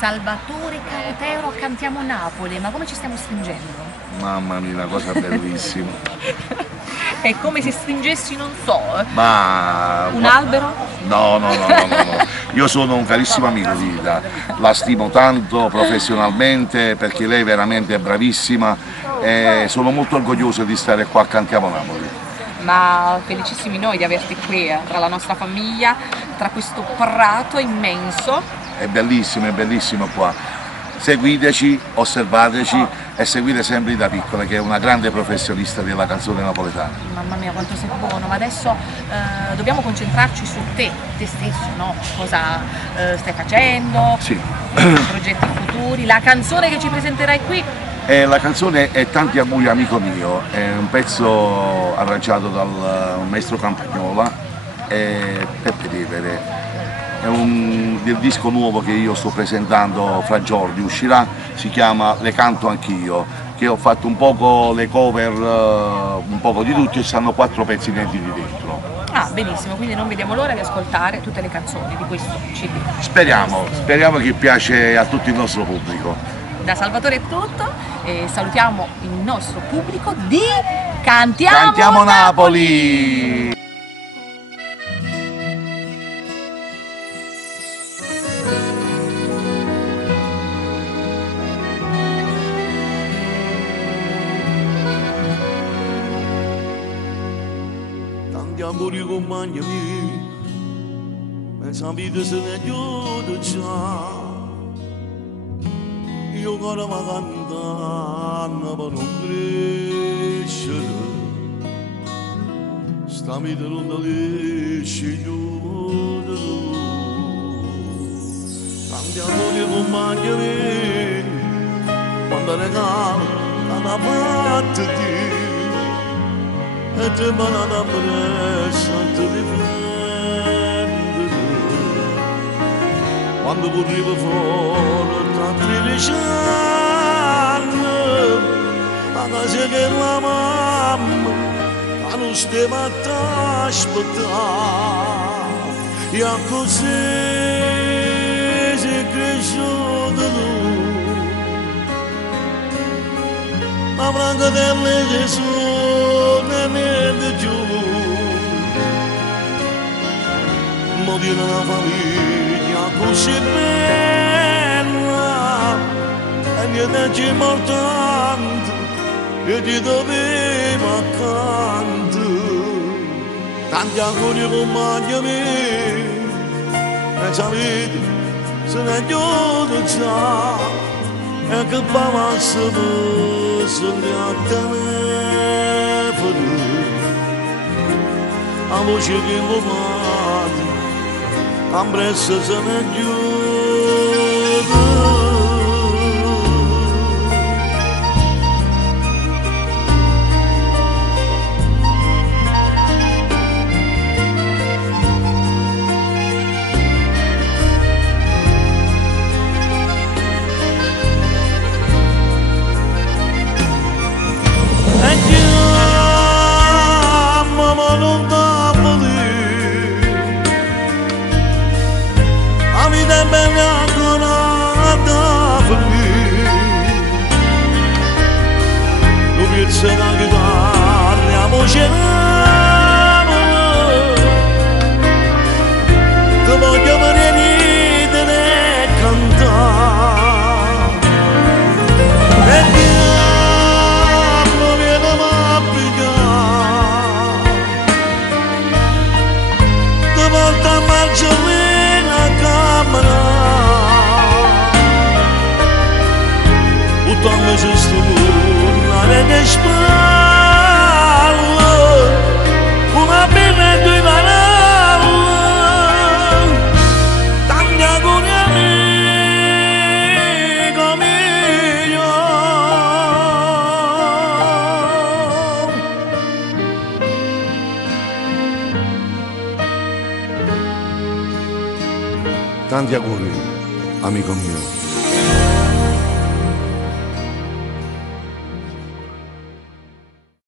Salvatore Cautero, Cantiamo Napoli, ma come ci stiamo stringendo? Mamma mia, una cosa bellissima. È come se stringessi, non so, un Ma albero? no, no, no, no, no, no. Io sono un carissimo amico di Rita, la stimo tanto professionalmente perché lei veramente è bravissima e sono molto orgoglioso di stare qua a Cantiamo Napoli. Ma felicissimi noi di averti qui, tra la nostra famiglia, tra questo prato immenso. È bellissimo qua. Seguiteci, osservateci e seguite sempre da piccola che è una grande professionista della canzone napoletana. Mamma mia quanto sei buono, ma adesso dobbiamo concentrarci su te stesso, no? Cosa stai facendo, Sì. progetti futuri, la canzone che ci presenterai qui. La canzone è Tanti auguri amico mio, è un pezzo arrangiato dal maestro Campagnola e Peppe Tevere. È del disco nuovo che io sto presentando fra giorni, uscirà, si chiama Le canto anch'io, che ho fatto un poco le cover, un poco di tutti e stanno 4 pezzi inediti dentro. Ah, benissimo, quindi non vediamo l'ora di ascoltare tutte le canzoni di questo CD. Speriamo che piace a tutto il nostro pubblico. Da Salvatore è tutto e salutiamo il nostro pubblico di Cantiamo Napoli! Tanti auguri compagni miei, pensa vita se ne aiuta già. Io ancora mi cantando per non crescere, sta vita non da cresce aiuta. Tanti auguri compagni miei, quando regalo da parte di e te banana pressa te difendere quando corrivo fuori tra 13 anni a casa che la mamma a non stiamo a aspettare e a così sei cresciuto tu. Ma franca delle Gesù ne mette giù, mo di una famiglia così bella e niente ci importante e ti doveva accanto. Tanti auguri compagni miei, e sapete se ne aiuta già e che passa sono a telefono, a voce che comanda, a presso se ne aiuta. Se la chitarra voceava ti voglio venire e cantare e diavolo viene a pigliare ti porta a Marcellina a camera buttando se sto le spalle una birra e due parole tanti auguri amico mio tanti auguri amico mio.